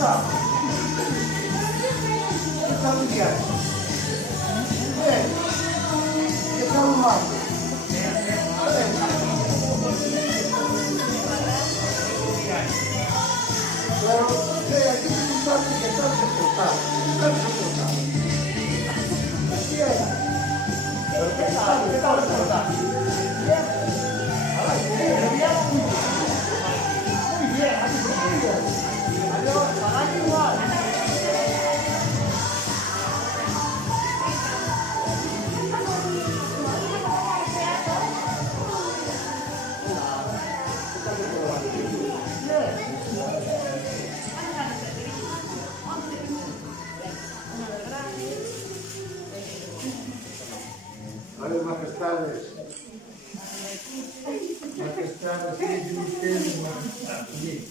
Está muy bien. Bien. Está muy mal. Pero aquí se sabe que está soportado. Está soportado. Bien. Pero ¿qué tal? ¿Qué tal soportado? Bien. Ahora sí, bien. Muy bien, muy bien. Adiós, para igual. A ver, majestades. Majestades, ¿qué dicen ustedes, majestades?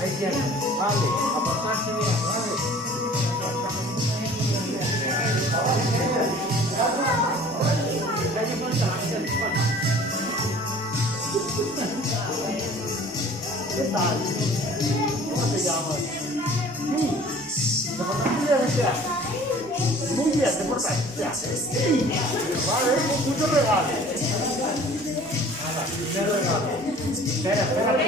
Ahí tienen, vale, aportarse bien, vale. ¿Qué tal? ¿Cómo te llamas? Sí. ¿Te portaste bien, Esther? Muy bien, te portaste. Sí. Vale, muchos regalos. Nada, primer regalo. Espera, espera.